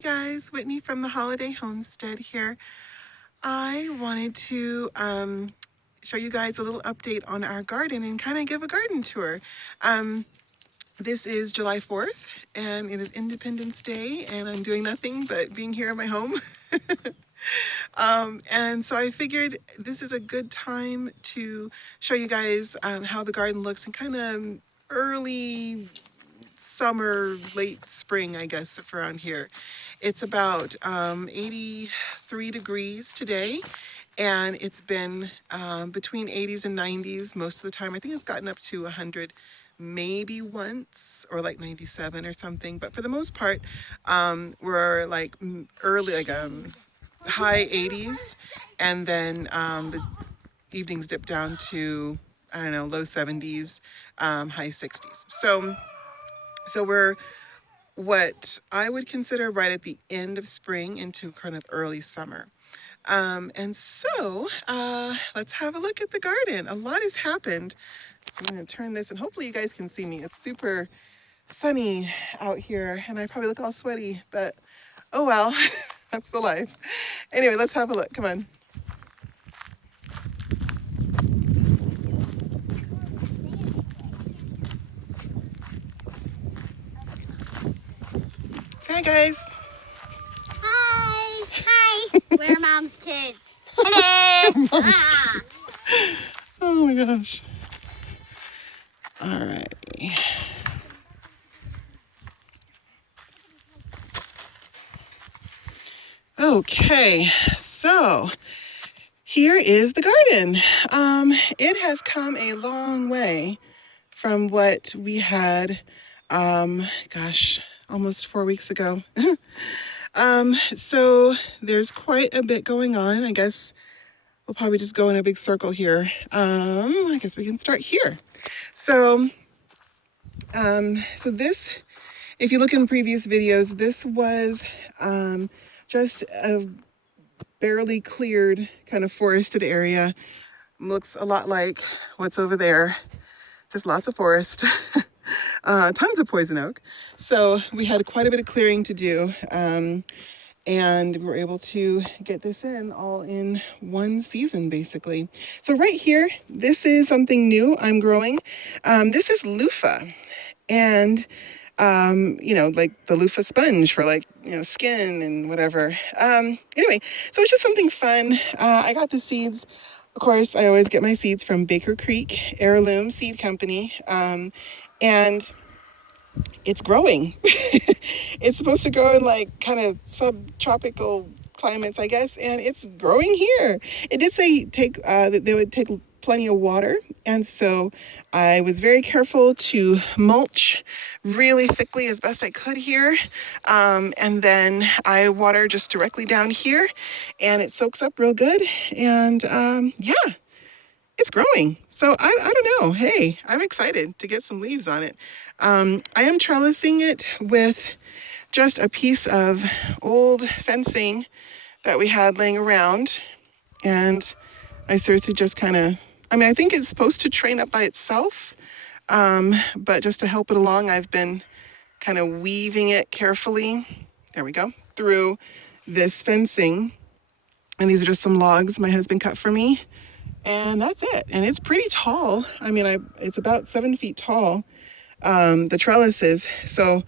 Guys, Whitney from the Holiday Homestead here. I wanted to show you guys a little update on our garden and kind of give a garden tour. This is July 4th and it is Independence Day and I'm doing nothing but being here in my home. And so I figured this is a good time to show you guys how the garden looks in kind of early summer, late spring, I guess, around here. It's about 83 degrees today, and it's been between 80s and 90s most of the time. I think it's gotten up to 100 maybe once, or like 97 or something, but for the most part, we're like early, like high 80s, and then the evenings dip down to, I don't know, low 70s, high 60s. So we're what I would consider right at the end of spring into kind of early summer. And so let's have a look at the garden. A lot has happened. So I'm going to turn this and hopefully you guys can see me. It's super sunny out here and I probably look all sweaty, but oh well, that's the life. Anyway, let's have a look. Come on. Hi guys. Hi. Hi. We're Mom's kids. Hello. Kids. Oh my gosh. All right. Okay, so here is the garden. It has come a long way from what we had, almost 4 weeks ago. So there's quite a bit going on. I guess we'll probably just go in a big circle here. I guess we can start here. So this, if you look in previous videos, this was just a barely cleared kind of forested area. Looks a lot like what's over there. Just lots of forest, tons of poison oak. So we had quite a bit of clearing to do, and we were able to get this in all in one season, basically. So right here, this is something new I'm growing. This is luffa, and like the loofah sponge for skin and whatever. Anyway, so it's just something fun. I got the seeds. Of course, I always get my seeds from Baker Creek Heirloom Seed Company, and it's growing. It's supposed to grow in like kind of subtropical climates, I guess, and it's growing here. It did say that they would take plenty of water, and so I was very careful to mulch really thickly as best I could here, and then I water just directly down here, and it soaks up real good, and yeah, it's growing. So I don't know. Hey, I'm excited to get some leaves on it. I am trellising it with just a piece of old fencing that we had laying around, and I seriously just kind of, I think it's supposed to train up by itself, but just to help it along, I've been kind of weaving it carefully, there we go, through this fencing. And these are just some logs my husband cut for me, and that's it. And it's pretty tall. It's about 7 feet tall, the trellises. So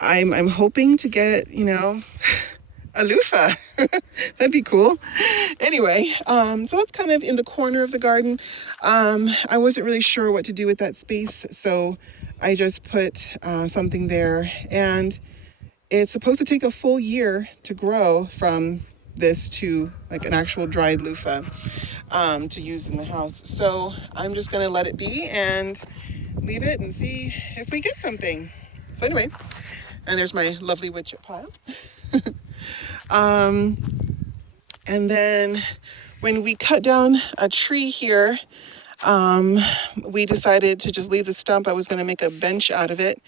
I'm hoping to get, a loofah. That'd be cool. Anyway, so that's kind of in the corner of the garden. I wasn't really sure what to do with that space, so I just put something there. And it's supposed to take a full year to grow from this to like an actual dried loofah to use in the house. So I'm just gonna let it be and leave it and see if we get something. So anyway, and there's my lovely wood chip pile. And then when we cut down a tree here, we decided to just leave the stump. I was going to make a bench out of it.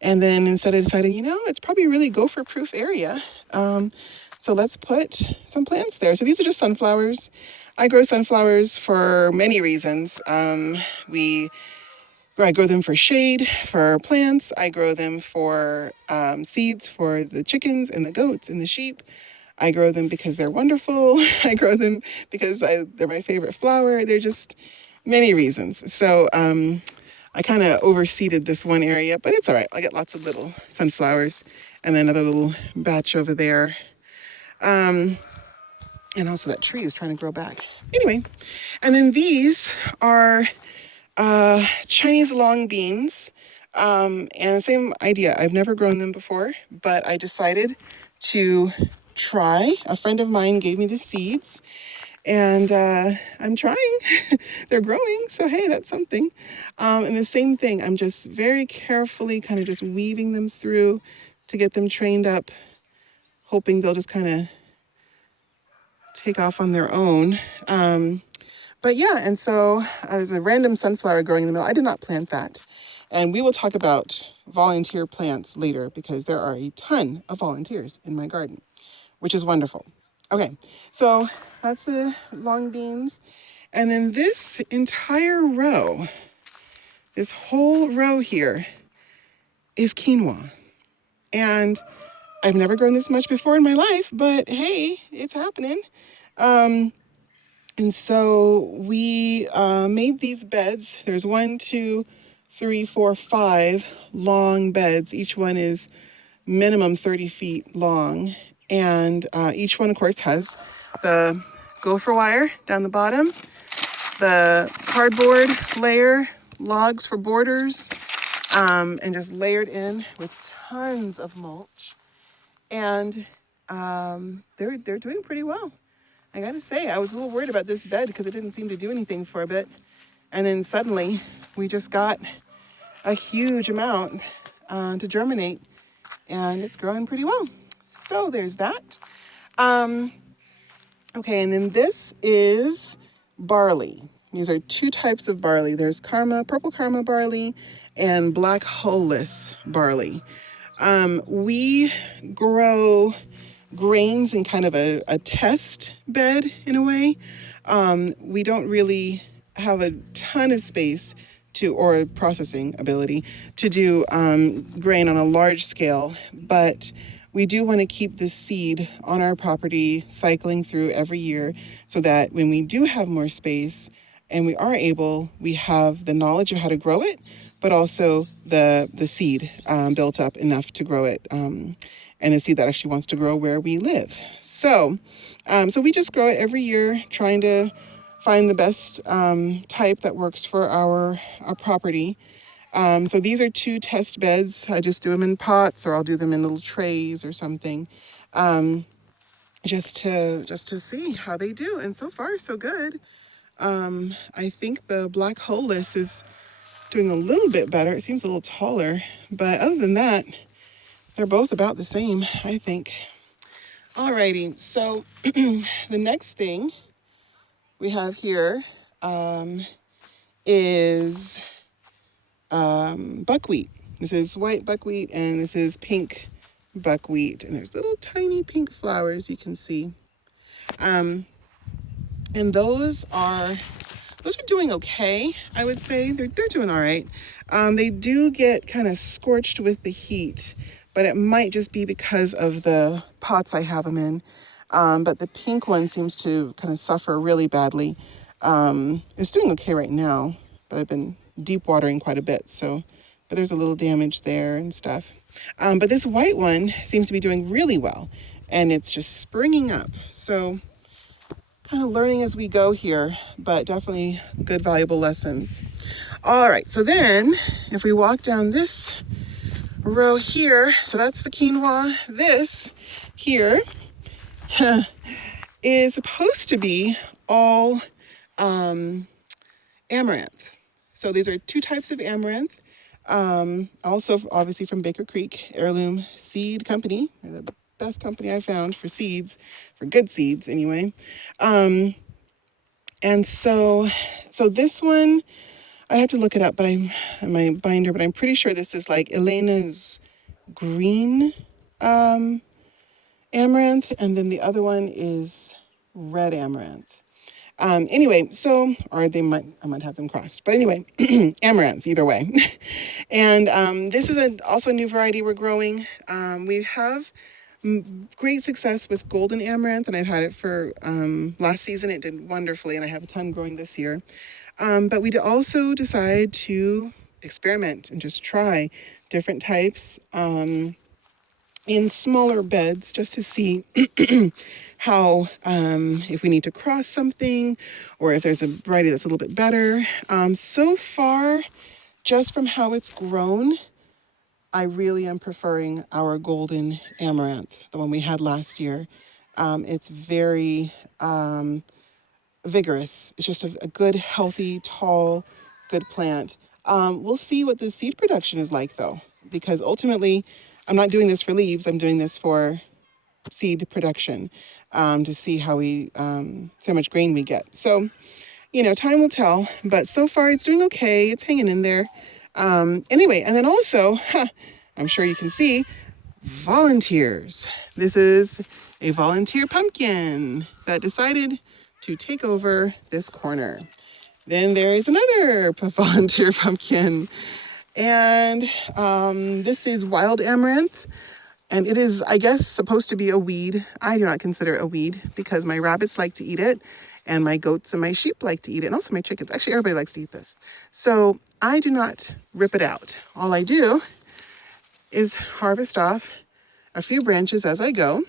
And then instead I decided, it's probably a really gopher-proof area. So let's put some plants there. So these are just sunflowers. I grow sunflowers for many reasons. We I grow them for shade for plants. I grow them for seeds for the chickens and the goats and the sheep. I grow them because they're wonderful. I grow them because they're my favorite flower. They're just many reasons. So I kind of overseeded this one area, but it's all right. I get lots of little sunflowers and then another little batch over there. And also that tree is trying to grow back. Anyway, and then these are Chinese long beans. And same idea. I've never grown them before, but I decided to try. A friend of mine gave me the seeds, and I'm trying. They're growing, so hey, that's something. And the same thing, I'm just very carefully kind of just weaving them through to get them trained up, hoping they'll just kind of take off on their own. But yeah, and so there's a random sunflower growing in the middle. I did not plant that. And we will talk about volunteer plants later because there are a ton of volunteers in my garden, which is wonderful. Okay, so that's the long beans. And then this entire row, this whole row here is quinoa. And I've never grown this much before in my life, but hey, it's happening. And so we made these beds. There's 1, 2, 3, 4, 5 long beds. Each one is minimum 30 feet long. And each one, of course, has the gopher wire down the bottom, the cardboard layer, logs for borders, and just layered in with tons of mulch. And they're doing pretty well. I gotta say, I was a little worried about this bed because it didn't seem to do anything for a bit. And then suddenly we just got a huge amount to germinate, and it's growing pretty well. So there's that. Okay, and then this is barley. These are 2 types of barley. There's purple karma barley and black hulless barley. We grow grains in kind of a test bed in a way. We don't really have a ton of space or processing ability to do grain on a large scale, but we do want to keep the seed on our property cycling through every year so that when we do have more space and we are able, we have the knowledge of how to grow it, but also the seed built up enough to grow it, and the seed that actually wants to grow where we live. So we just grow it every year, trying to find the best type that works for our property. So these are 2 test beds. I just do them in pots, or I'll do them in little trays or something, just to see how they do. And so far, so good. I think the black holeless is doing a little bit better. It seems a little taller, but other than that, they're both about the same, I think. Alrighty, so the next thing we have here is buckwheat. This is white buckwheat and this is pink buckwheat. And there's little tiny pink flowers you can see. And those are doing okay, I would say. They're doing all right. They do get kind of scorched with the heat, but it might just be because of the pots I have them in. But the pink one seems to kind of suffer really badly. It's doing okay right now, but I've been deep watering quite a bit, but there's a little damage there and stuff. But this white one seems to be doing really well, and it's just springing up. So kind of learning as we go here, but definitely good, valuable lessons. All right, so then if we walk down this row here, so that's the quinoa. This here is supposed to be all amaranth. So these are 2 types of amaranth. Also, obviously from Baker Creek Heirloom Seed Company. They're the best company I found for seeds, for good seeds anyway. And so this one, I have to look it up, but I'm in my binder, but I'm pretty sure this is like Elena's green amaranth, and then the other one is red amaranth. Anyway, so, or I might have them crossed. But anyway, amaranth, either way. And this is also a new variety we're growing. We have great success with golden amaranth, and I've had it for last season. It did wonderfully, and I have a ton growing this year. But we also decide to experiment and just try different types in smaller beds just to see how, if we need to cross something or if there's a variety that's a little bit better. So far, just from how it's grown, I really am preferring our golden amaranth, the one we had last year. It's very vigorous. It's just a good, healthy, tall, good plant. We'll see what the seed production is like though, because ultimately I'm not doing this for leaves. I'm doing this for seed production to see how how much grain we get. So, time will tell, but so far it's doing okay. It's hanging in there. Anyway, and then also, I'm sure you can see, volunteers. This is a volunteer pumpkin that decided to take over this corner. Then there is another volunteer pumpkin. And this is wild amaranth. And it is, I guess, supposed to be a weed. I do not consider it a weed because my rabbits like to eat it, and my goats and my sheep like to eat it, and also my chickens. Actually, everybody likes to eat this. So I do not rip it out. All I do is harvest off a few branches as I go.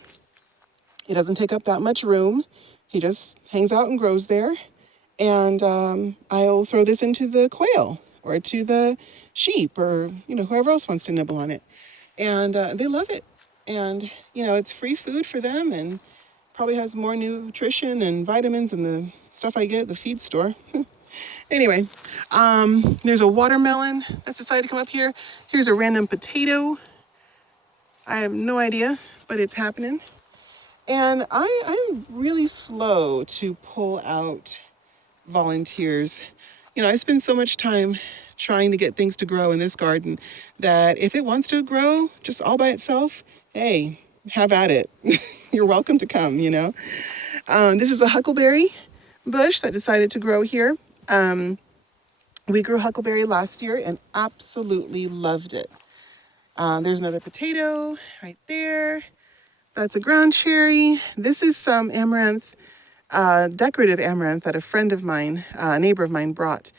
It doesn't take up that much room. He just hangs out and grows there. And I'll throw this into the quail or to the sheep or, whoever else wants to nibble on it. And they love it. And, it's free food for them and probably has more nutrition and vitamins than the stuff I get at the feed store. Anyway, there's a watermelon that's decided to come up here. Here's a random potato. I have no idea, but it's happening. And I'm really slow to pull out volunteers. I spend so much time trying to get things to grow in this garden that if it wants to grow just all by itself, hey, have at it. You're welcome to come, This is a huckleberry bush that decided to grow here. We grew huckleberry last year and absolutely loved it. There's another potato right there. That's a ground cherry. This is some amaranth, decorative amaranth that a friend of mine, a neighbor of mine brought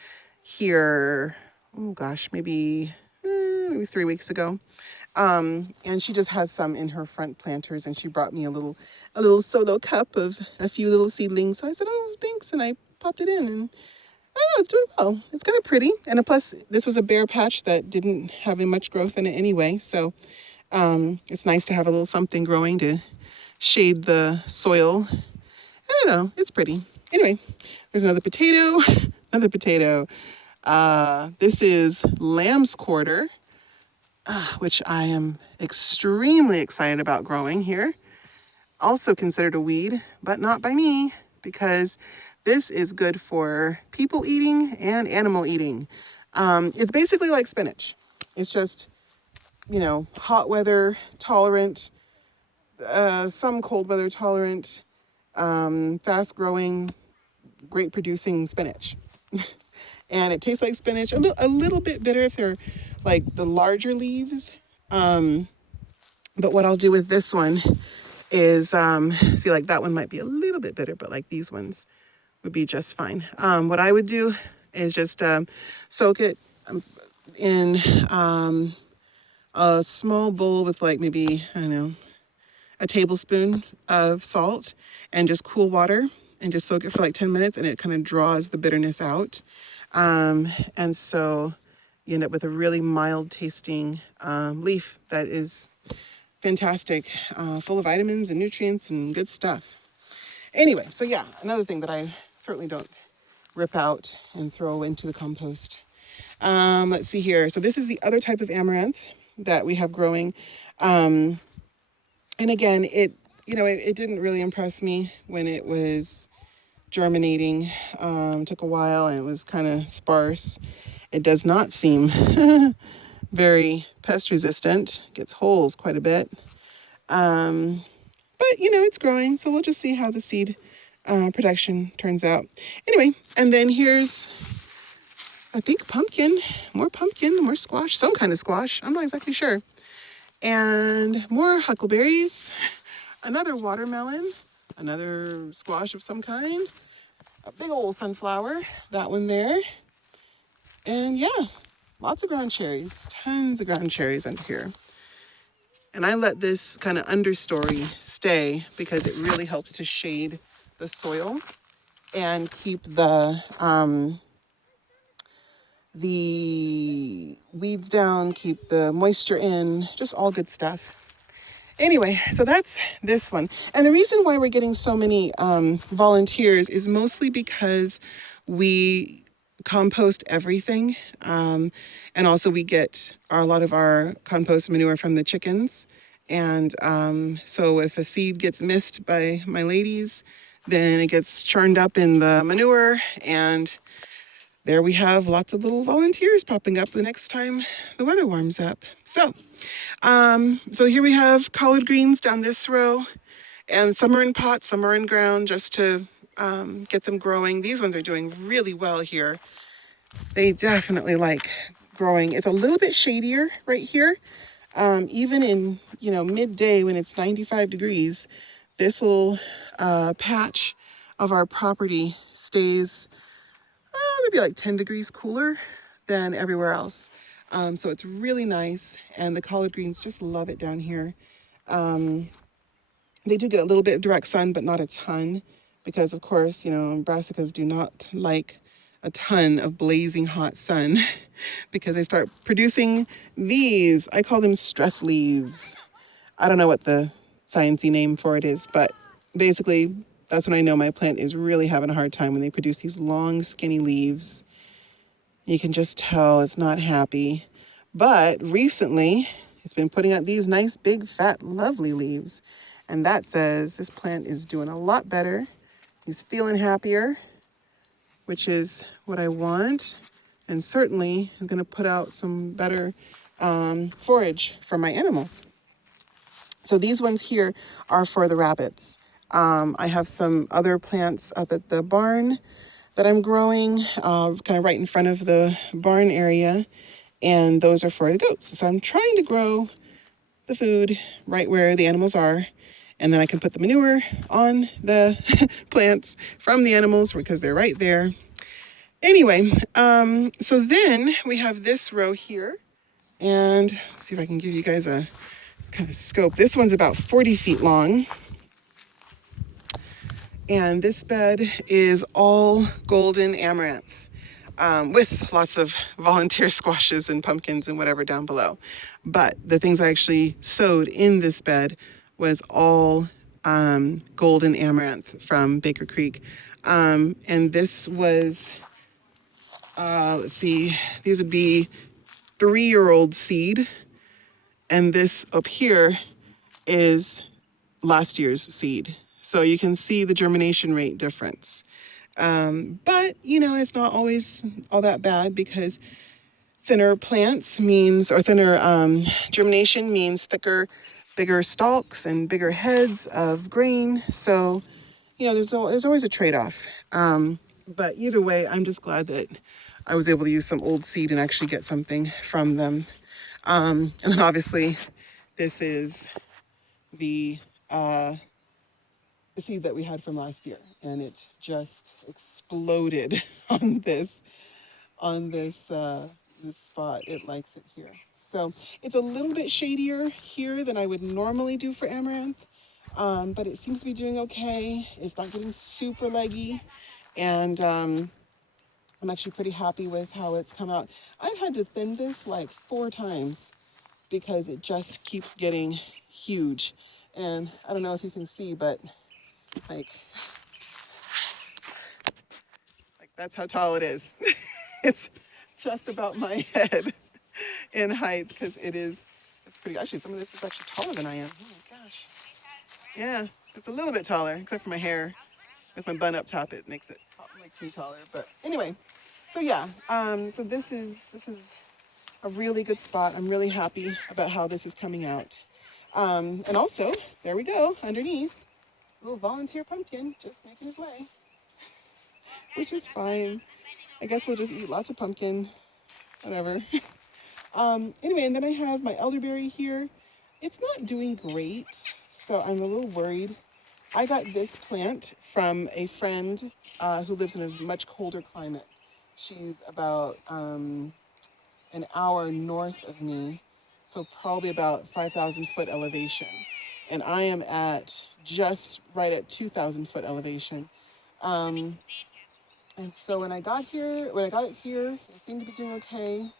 here, oh gosh, maybe 3 weeks ago. And she just has some in her front planters, and she brought me a little solo cup of a few little seedlings. So I said, oh, thanks. And I popped it in, and I don't know, it's doing well. It's kind of pretty. And plus, this was a bare patch that didn't have much growth in it anyway. So it's nice to have a little something growing to shade the soil. I don't know, it's pretty. Anyway, there's another potato, another potato. This is lamb's quarter, which I am extremely excited about growing here. Also considered a weed, but not by me, because this is good for people eating and animal eating. It's basically like spinach. It's just, hot weather tolerant, some cold weather tolerant, fast growing, great producing spinach. And it tastes like spinach, a little bit bitter if they're like the larger leaves. But what I'll do with this one is, see, like that one might be a little bit bitter, but like these ones would be just fine. What I would do is just soak it in a small bowl with like maybe, I don't know, a tablespoon of salt and just cool water and just soak it for like 10 minutes, and it kind of draws the bitterness out. And so you end up with a really mild tasting leaf that is fantastic, full of vitamins and nutrients and good stuff. Anyway, so yeah, another thing that I certainly don't rip out and throw into the compost. Let's see here. So this is the other type of amaranth that we have growing. And again, it didn't really impress me when it was germinating. Took a while and it was kind of sparse. It does not seem very pest resistant. Gets holes quite a bit. But it's growing, so we'll just see how the seed production turns out. Anyway, and then here's, I think, pumpkin, more squash, some kind of squash. I'm not exactly sure. And more huckleberries, another watermelon, another squash of some kind, a big old sunflower, that one there. And yeah, lots of ground cherries, tons of ground cherries under here. And I let this kind of understory stay because it really helps to shade the soil and keep the weeds down, keep the moisture in, just all good stuff. Anyway, so that's this one. And the reason why we're getting so many volunteers is mostly because we compost everything. And also we get a lot of our compost manure from the chickens. And so if a seed gets missed by my ladies, then it gets churned up in the manure, and there we have lots of little volunteers popping up the next time the weather warms up. So here we have collard greens down this row, and some are in pots, some are in ground, just to get them growing. These ones are doing really well here. They definitely like growing. It's a little bit shadier right here. Even in, midday when it's 95 degrees, this little patch of our property stays maybe like 10 degrees cooler than everywhere else. So it's really nice, and the collard greens just love it down here. They do get a little bit of direct sun, but not a ton, because of course, brassicas do not like a ton of blazing hot sun because they start producing these. I call them stress leaves. I don't know what the sciencey name for it is, but basically that's when I know my plant is really having a hard time, when they produce these long, skinny leaves. You can just tell it's not happy. But recently, it's been putting out these nice, big, fat, lovely leaves. And that says this plant is doing a lot better. He's feeling happier, which is what I want. And certainly is going to put out some better forage for my animals. So these ones here are for the rabbits. I have some other plants up at the barn that I'm growing, kind of right in front of the barn area, and those are for the goats. So I'm trying to grow the food right where the animals are, and then I can put the manure on the plants from the animals because they're right there. Anyway, so then we have this row here, and let's see if I can give you guys a kind of scope. This one's about 40 feet long. And this bed is all golden amaranth, with lots of volunteer squashes and pumpkins and whatever down below. But the things I actually sowed in this bed was all golden amaranth from Baker Creek. And this was, let's see, these would be 3-year-old seed. And this up here is last year's seed. So you can see the germination rate difference. But, it's not always all that bad, because thinner plants means, or thinner germination means thicker, bigger stalks and bigger heads of grain. So, there's always a trade-off. But either way, I'm just glad that I was able to use some old seed and actually get something from them. And then obviously this is the seed that we had from last year, and it just exploded on this this spot. It likes it here. So it's a little bit shadier here than I would normally do for amaranth, but it seems to be doing okay. It's not getting super leggy, and I'm actually pretty happy with how it's come out. I've had to thin this like 4 times because it just keeps getting huge. And I don't know if you can see, but like that's how tall it is. It's just about my head in height, because it's pretty, actually some of this is actually taller than I am. Oh my gosh. Yeah, it's a little bit taller, except for my hair. With my bun up top, it makes me taller. But anyway, so yeah, so this is a really good spot. I'm really happy about how this is coming out. And also, there we go, underneath. little volunteer pumpkin just making his way, which is fine. I guess we'll just eat lots of pumpkin, whatever. Anyway, and then I have my elderberry here. It's not doing great, so I'm a little worried. I got this plant from a friend who lives in a much colder climate. She's about an hour north of me, so probably about 5,000 foot elevation. And I am at just right at 2,000 foot elevation. Um, and so when I got it here, it seemed to be doing okay.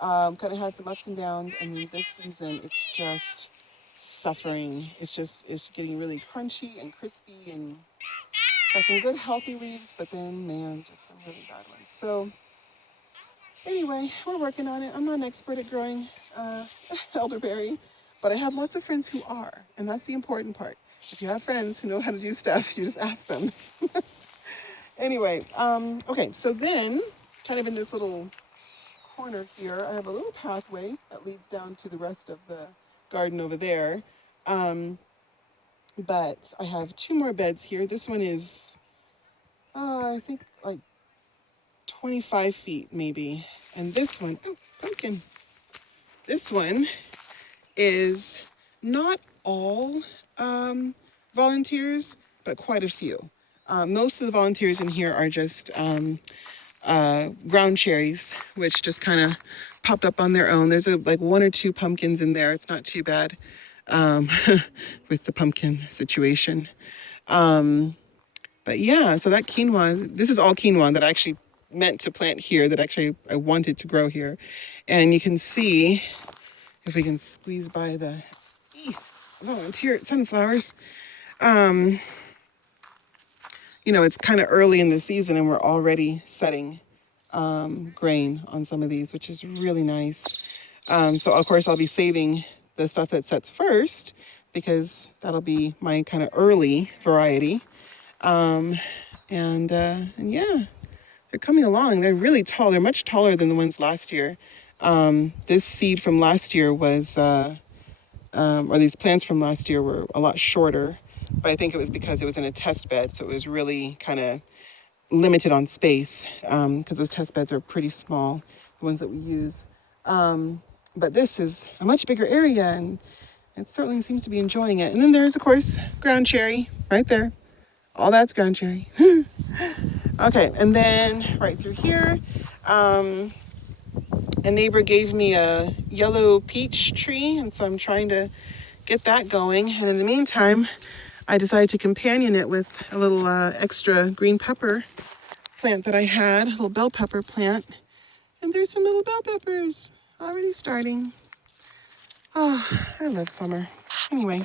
Kind of had some ups and downs, and then this season it's just suffering. It's getting really crunchy and crispy, and got some good healthy leaves, but then man, just some really bad ones. So anyway, we're working on it. I'm not an expert at growing elderberry, but I have lots of friends who are, and that's the important part. If you have friends who know how to do stuff, you just ask them. Anyway, okay, so then, kind of in this little corner here, I have a little pathway that leads down to the rest of the garden over there. But I have two more beds here. This one is, I think, like 25 feet maybe. And this one, oh, pumpkin. This one is not all volunteers, but quite a few. Most of the volunteers in here are just ground cherries, which just kind of popped up on their own. There's like one or two pumpkins in there. It's not too bad with the pumpkin situation. But yeah, so that quinoa, this is all quinoa that I actually meant to plant here, that actually I wanted to grow here. And you can see, if we can squeeze by the volunteer sunflowers, you know, it's kind of early in the season and we're already setting grain on some of these, which is really nice. So of course I'll be saving the stuff that sets first because that'll be my kind of early variety. And yeah, they're coming along. They're really tall. They're much taller than the ones last year. This seed from last year was, or these plants from last year were a lot shorter, but I think it was because it was in a test bed, so it was really kind of limited on space because those test beds are pretty small, the ones that we use. But this is a much bigger area, and it certainly seems to be enjoying it. And then there's, of course, ground cherry right there. All that's ground cherry. Okay, and then right through here, a neighbor gave me a yellow peach tree, and so I'm trying to get that going. And in the meantime, I decided to companion it with a little extra green pepper plant that I had, a little bell pepper plant. And there's some little bell peppers already starting. Oh, I love summer. Anyway,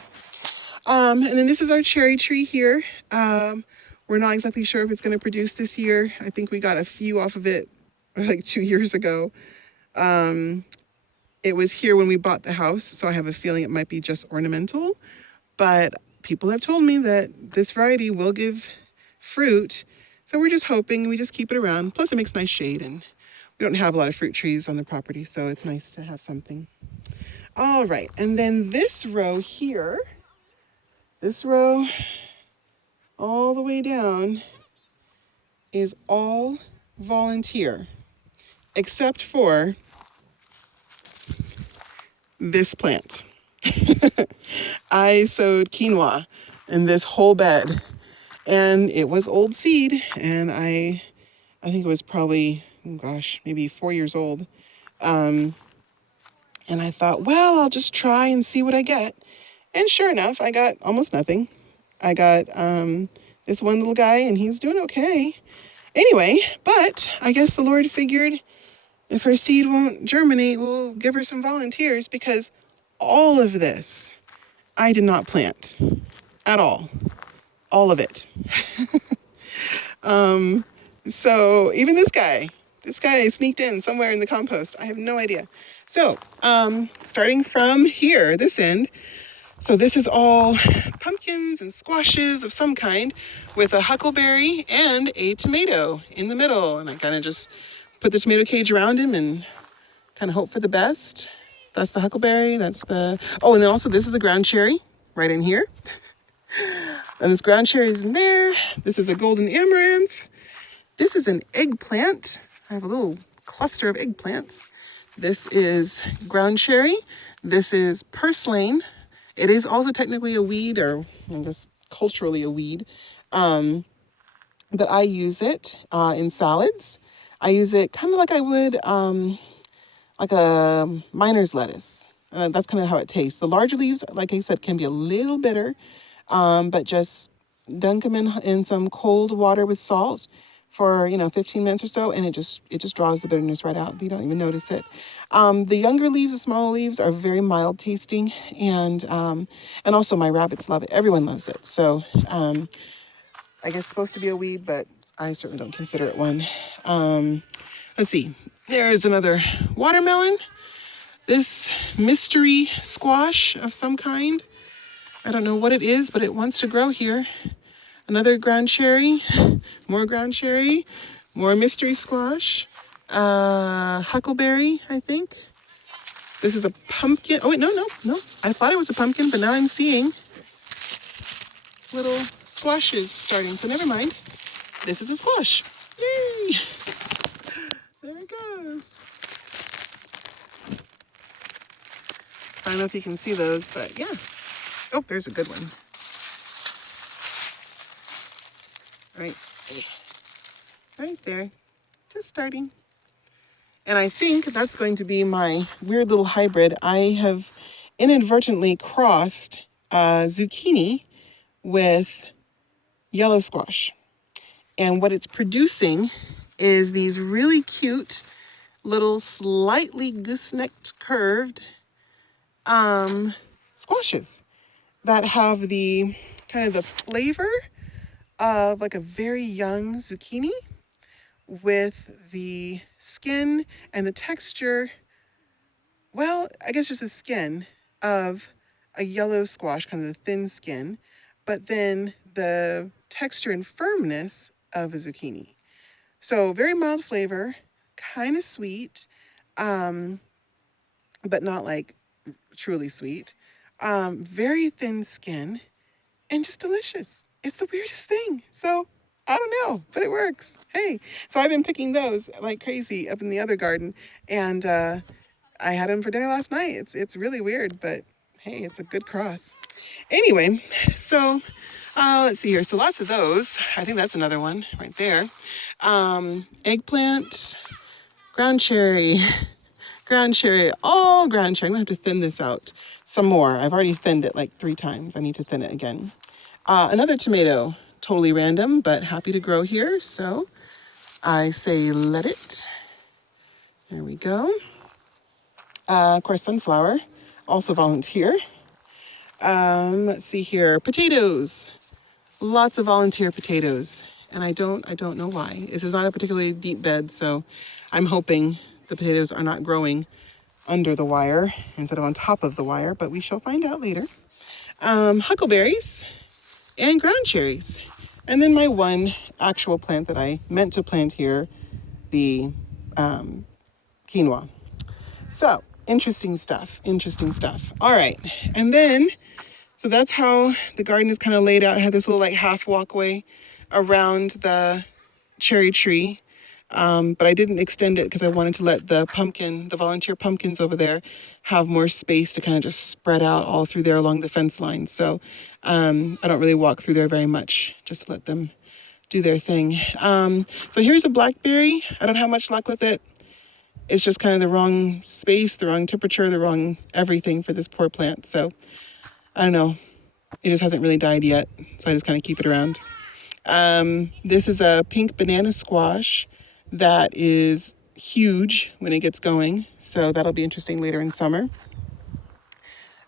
and then this is our cherry tree here. We're not exactly sure if it's going to produce this year. I think we got a few off of it like 2 years ago. It was here when we bought the house, so I have a feeling it might be just ornamental. But people have told me that this variety will give fruit. So we're just hoping, we just keep it around. Plus it makes nice shade, and we don't have a lot of fruit trees on the property, so it's nice to have something. All right, and then this row here, this row all the way down is all volunteer, except for this plant. I sowed quinoa in this whole bed, and it was old seed, and I think it was probably, oh gosh, maybe 4 years old. And I thought, well, I'll just try and see what I get. And sure enough, I got almost nothing. I got this one little guy, and he's doing okay. Anyway, but I guess the Lord figured if her seed won't germinate, we'll give her some volunteers, because all of this I did not plant at all. All of it. So even this guy sneaked in somewhere in the compost. I have no idea. So starting from here, this end, so this is all pumpkins and squashes of some kind with a huckleberry and a tomato in the middle. And I kind of just put the tomato cage around him and kind of hope for the best. That's the huckleberry. That's the, oh, and then also this is the ground cherry right in here. And this ground cherry is in there. This is a golden amaranth. This is an eggplant. I have a little cluster of eggplants. This is ground cherry. This is purslane. It is also technically a weed, or I guess culturally a weed. But I use it in salads. I use it kind of like I would like a miner's lettuce. That's kind of how it tastes. The larger leaves, like I said, can be a little bitter, but just dunk them in some cold water with salt for 15 minutes or so, and it just draws the bitterness right out. You don't even notice it. The younger leaves, the smaller leaves, are very mild tasting, and also my rabbits love it. Everyone loves it. So I guess it's supposed to be a weed, but I certainly don't consider it one. Let's see. There's another watermelon. This mystery squash of some kind. I don't know what it is, but it wants to grow here. Another ground cherry, more mystery squash, huckleberry, I think. This is a pumpkin. Oh wait, no. I thought it was a pumpkin, but now I'm seeing little squashes starting, so never mind. This is a squash. Yay! There it goes. I don't know if you can see those, but yeah. Oh, there's a good one. Right there, just starting. And I think that's going to be my weird little hybrid. I have inadvertently crossed zucchini with yellow squash. And what it's producing is these really cute little slightly goosenecked curved squashes that have the kind of the flavor of like a very young zucchini with the skin and the texture, well, I guess just the skin of a yellow squash, kind of the thin skin, but then the texture and firmness of a zucchini. So very mild flavor, kind of sweet, but not like truly sweet. Very thin skin and just delicious. It's the weirdest thing. So I don't know, but it works. Hey, so I've been picking those like crazy up in the other garden, and I had them for dinner last night. It's really weird, but hey, it's a good cross. Anyway, so let's see here. So lots of those. I think that's another one right there. Eggplant, ground cherry, all ground cherry. I'm gonna have to thin this out some more. I've already thinned it like 3 times. I need to thin it again. Another tomato, totally random, but happy to grow here. So I say let it. There we go. Of course, sunflower, also volunteer. Let's see here, potatoes. Lots of volunteer potatoes, and I don't know why. This is not a particularly deep bed, so I'm hoping the potatoes are not growing under the wire instead of on top of the wire, but we shall find out later. Huckleberries and ground cherries. And then my one actual plant that I meant to plant here, the quinoa. So interesting stuff. All right. And then, so that's how the garden is kind of laid out. I had this little like half walkway around the cherry tree. But I didn't extend it because I wanted to let the volunteer pumpkins over there have more space to kind of just spread out all through there along the fence line. So I don't really walk through there very much, just to let them do their thing. So here's a blackberry. I don't have much luck with it. It's just kind of the wrong space, the wrong temperature, the wrong everything for this poor plant. So I don't know. It just hasn't really died yet. So I just kind of keep it around. This is a pink banana squash that is huge when it gets going. So that'll be interesting later in summer.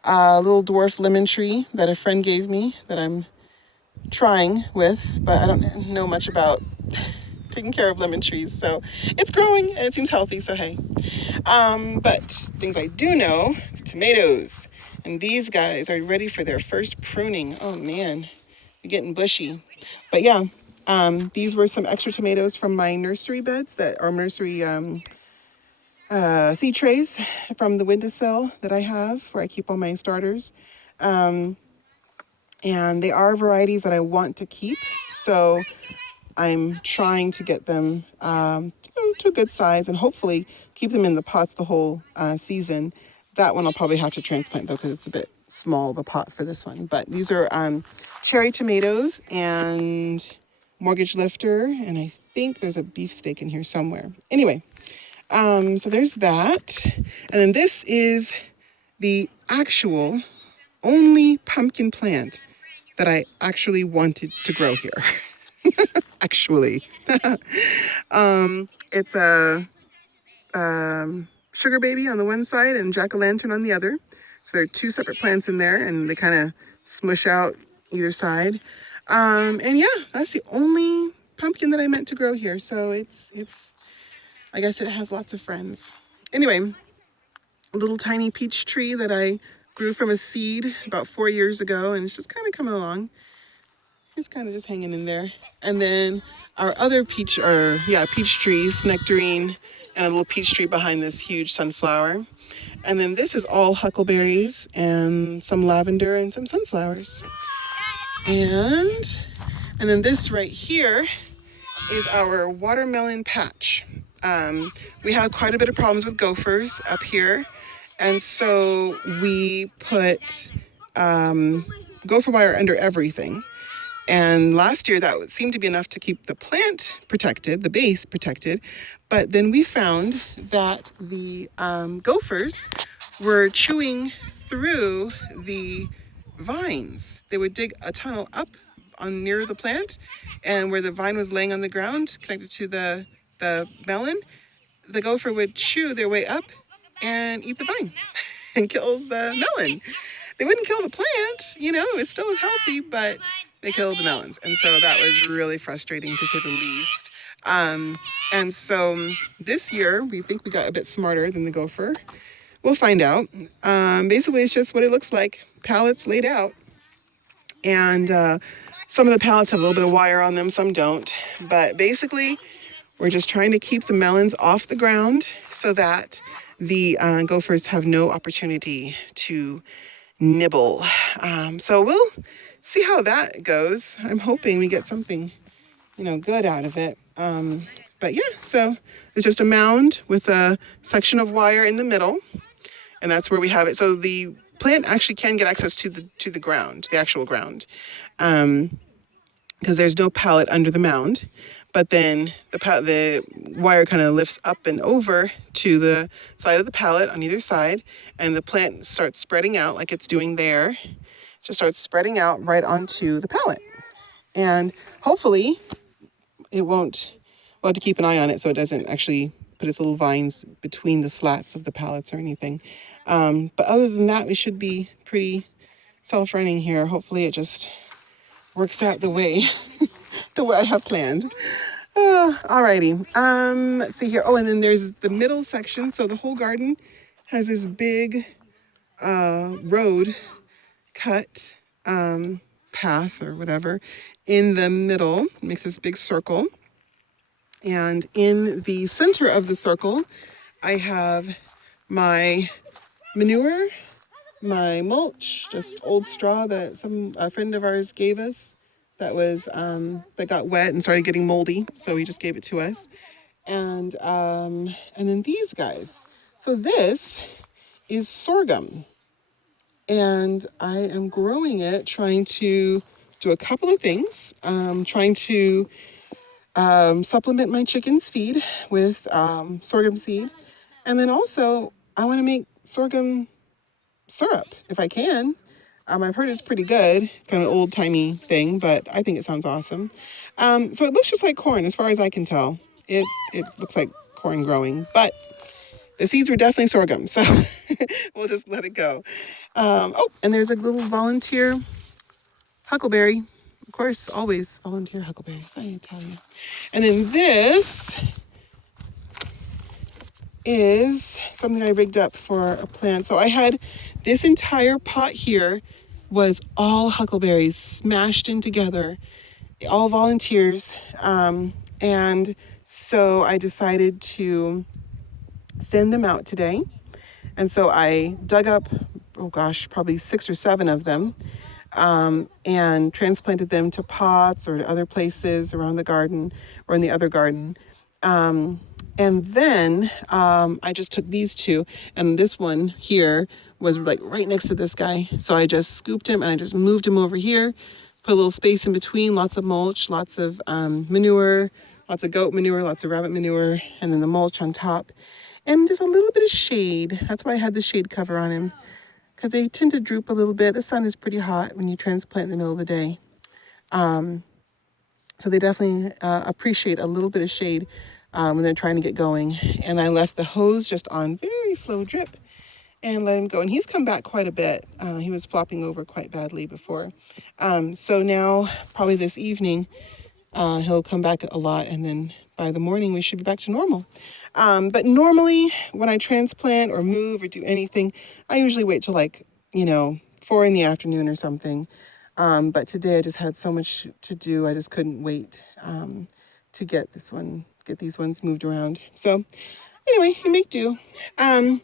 A little dwarf lemon tree that a friend gave me that I'm trying with, but I don't know much about taking care of lemon trees. So it's growing and it seems healthy, so hey. But things I do know is tomatoes. And these guys are ready for their first pruning. Oh man, they're getting bushy. But yeah, these were some extra tomatoes from my nursery beds that are nursery seed trays from the windowsill that I have where I keep all my starters. And they are varieties that I want to keep. So I'm trying to get them to a good size and hopefully keep them in the pots the whole season. That one I'll probably have to transplant though because it's a bit small of a pot for this one. But these are cherry tomatoes and mortgage lifter, and I think there's a beefsteak in here somewhere. Anyway, so there's that. And then this is the actual only pumpkin plant that I actually wanted to grow here. Actually. It's a sugar baby on the one side and jack-o'-lantern on the other. So there are two separate plants in there and they kind of smush out either side. And yeah, that's the only pumpkin that I meant to grow here. So it's I guess it has lots of friends. Anyway, a little tiny peach tree that I grew from a seed about 4 years ago, and it's just kind of coming along. It's kind of just hanging in there. And then our other peach trees, nectarine, and a little peach tree behind this huge sunflower. And then this is all huckleberries and some lavender and some sunflowers. And then this right here is our watermelon patch. We have quite a bit of problems with gophers up here. And so we put gopher wire under everything. And last year that seemed to be enough to keep the plant protected, the base protected. But then we found that the gophers were chewing through the vines. They would dig a tunnel up on near the plant, and where the vine was laying on the ground connected to the melon, the gopher would chew their way up and eat the vine and kill the melon. They wouldn't kill the plant, it still was healthy, but they killed the melons. And so that was really frustrating to say the least. And so this year, we think we got a bit smarter than the gopher. We'll find out. Basically, it's just what it looks like, pallets laid out. And some of the pallets have a little bit of wire on them, some don't. But basically, we're just trying to keep the melons off the ground so that the gophers have no opportunity to nibble. So we'll see how that goes. I'm hoping we get something, good out of it. But yeah, so it's just a mound with a section of wire in the middle, and that's where we have it. So the plant actually can get access to the ground, the actual ground, because there's no pallet under the mound. But then the wire kind of lifts up and over to the side of the pallet on either side, and the plant starts spreading out like it's doing there. Just starts spreading out right onto the pallet. And hopefully we'll have to keep an eye on it so it doesn't actually put its little vines between the slats of the pallets or anything. But other than that, we should be pretty self-running here. Hopefully it just works out the way I have planned. Alrighty. Let's see here. Oh, and then there's the middle section. So the whole garden has this big road cut path or whatever in the middle. It makes this big circle. And in the center of the circle, I have my manure, my mulch, just old straw that a friend of ours gave us that got wet and started getting moldy, so he just gave it to us. And then these guys. So this is sorghum, and I am growing it, trying to do a couple of things. Trying to supplement my chicken's feed with sorghum seed, and then also I want to make sorghum syrup if I can. I've heard it's pretty good. It's kind of an old-timey thing, but I think it sounds awesome. So it looks just like corn as far as I can tell. It looks like corn growing, but the seeds were definitely sorghum, so we'll just let it go. And there's a little volunteer huckleberry. Of course, always volunteer huckleberries, I tell you. And then this is something I rigged up for a plant. So I had this entire pot here was all huckleberries smashed in together, all volunteers. And so I decided to thin them out today. And so I dug up, probably 6 or 7 of them. and transplanted them to pots or to other places around the garden or in the other garden. And then I just took these two, and this one here was like right next to this guy. So I just scooped him and I just moved him over here, put a little space in between, lots of mulch, lots of manure, lots of goat manure, lots of rabbit manure, and then the mulch on top. And just a little bit of shade. That's why I had the shade cover on him, because they tend to droop a little bit. The sun is pretty hot when you transplant in the middle of the day. So they definitely appreciate a little bit of shade when they're trying to get going. And I left the hose just on very slow drip and let him go. And he's come back quite a bit. He was flopping over quite badly before. So now, probably this evening, he'll come back a lot, and then by the morning we should be back to normal. But normally when I transplant or move or do anything, I usually wait till 4 in the afternoon or something. But today I just had so much to do. I just couldn't wait to get these ones moved around. So anyway, you make do. And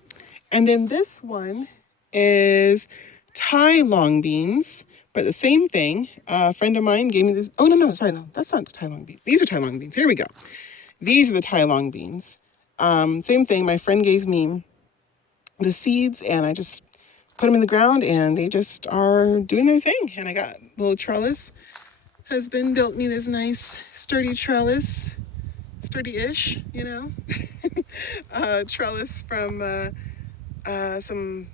then this one is Thai long beans, but the same thing. A friend of mine gave me this. Oh, no, sorry, no, that's not Thai long beans. These are Thai long beans. Here we go. These are the Thai long beans. Same thing. My friend gave me the seeds, and I just put them in the ground, and they just are doing their thing. And I got a little trellis. Husband built me this nice sturdy trellis, sturdy-ish, trellis from some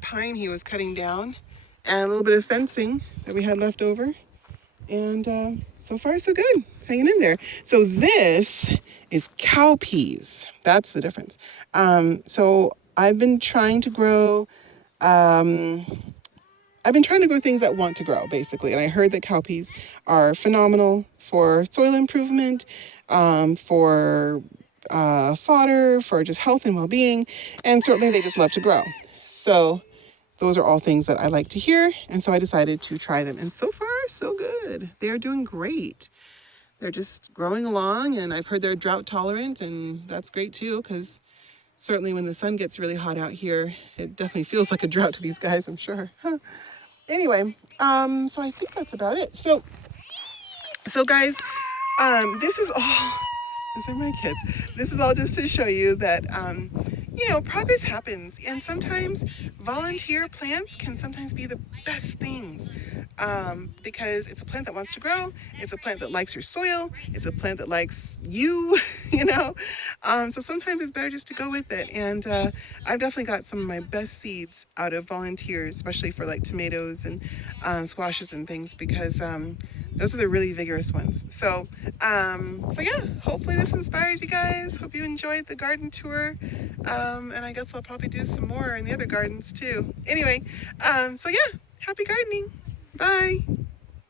pine he was cutting down, and a little bit of fencing that we had left over. And so far so good, hanging in there. So this is cowpeas. That's the difference. So I've been trying to grow things that want to grow, basically. And I heard that cowpeas are phenomenal for soil improvement, for fodder, for just health and well-being, and certainly they just love to grow. So those are all things that I like to hear, and so I decided to try them. And so far, so good. They're doing great. They're just growing along, and I've heard they're drought tolerant, and that's great too, because certainly when the sun gets really hot out here, it definitely feels like a drought to these guys, I'm sure. Anyway, so I think that's about it. So guys, this is all, these are my kids. This is all just to show you that, progress happens. And sometimes volunteer plants can sometimes be the best things, because it's a plant that wants to grow. It's a plant that likes your soil. It's a plant that likes you, So sometimes it's better just to go with it. And I've definitely got some of my best seeds out of volunteers, especially for like tomatoes and squashes and things, because those are the really vigorous ones. So yeah, hopefully this inspires you guys. Hope you enjoyed the garden tour. And I guess I'll probably do some more in the other gardens too. Anyway, so yeah, happy gardening. Bye.